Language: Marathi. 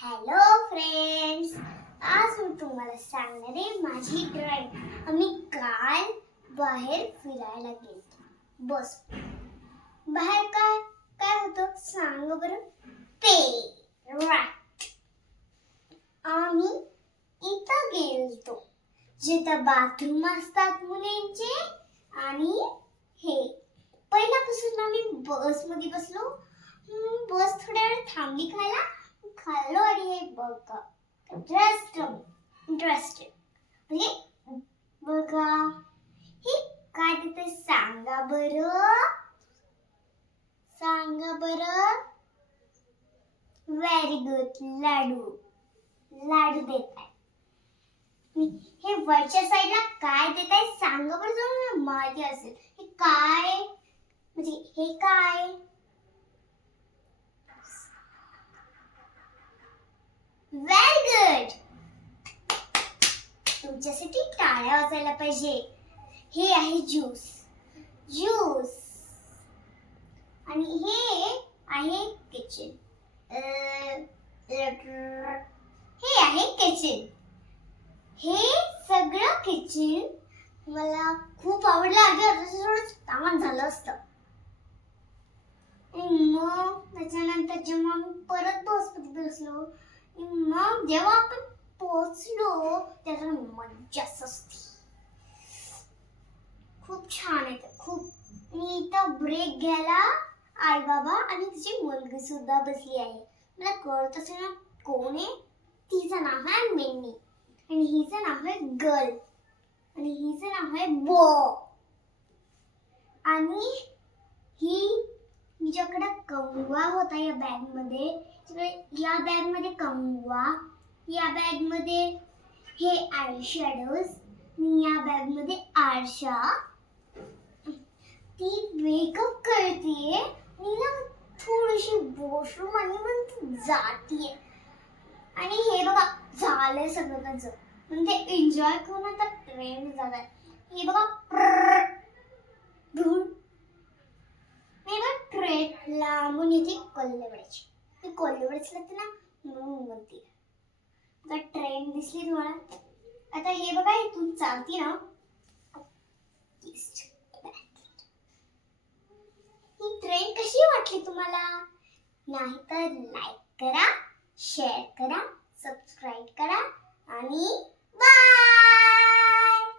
हॅलो फ्रेंड्स आज मी तुम्हाला सांगणार आहे माझी ड्रॉइंग आम्ही काल बाहेर फिरायला गेलो बस. बाहेर काय काय होतं सांग बरं. पे राईट आम्ही इथं गेलतो. जिथं बाथरूम असतात मुलींचे आणि हे. पहिल्यापासून आम्ही बसमध्ये बसलो. बस थोड्या वेळ थांबली खायला. खाल्लो. बघा इंटरेस्टिंग इंटरेस्टिंग म्हणजे बघा ही काय तिथे सांगा बरं? सांगा बरं. व्हेरी गुड लाडू. लाडू देत आहे. हे वरच्या साईडला काय देत आहे सांगा बरं जाऊन मला माहिती असेल. हे काय? म्हणजे हे काय व्हेरी गुड तुमच्यासाठी टाळ्या वाजायला पाहिजे. हे आहे ज्यूस. ज्यूस. आणि हे आहे किचन हे आहे किचन हे सगळं किचन मला खूप आवडलं. आधी असं थोडं सामान झालं असतं. मग त्याच्यानंतर जेव्हा मी परत बसमध्ये बसलो मग जेव्हा आपण पोचलो त्याचा मज्जाच असते खूप छान आहे खूप मी इथं ब्रेक घ्यायला आई बाबा आणि तिची मुलगी सुद्धा बसली आहे. मला कळत असेल ना कोण आहे? तिचं नाव आहे मेन्नी. आणि हिचं नाव आहे गर्ल. आणि हिचं नाव आहे बो. आणि ही हिच्याकडे कंगवा होता या बॅगमध्ये. या बॅगमध्ये कंगवा या बॅगमध्ये हे आय शॅडोज या बॅगमध्ये आरशा. ती मेकअप करते नीला थोडीशी वॉशरूम आणि मग जाते जातीये. आणि हे बघा झालंय सगळं त्यांचं म्हणजे एन्जॉय करून आता ट्रेन जाणार हे बघा प्र्र, धूळ मी बघ ट्रेन लांबून येते कोल्हेवड्याची ती कोल्हेवड्याच लागते ना म्हणून म्हणते. आता ट्रेन दिसली तुम्हाला? आता हे बघा इथून चालती ना. ही ट्रेन कशी वाटली तुम्हाला? नाही तर लाईक करा शेअर करा सबस्क्राईब करा आणि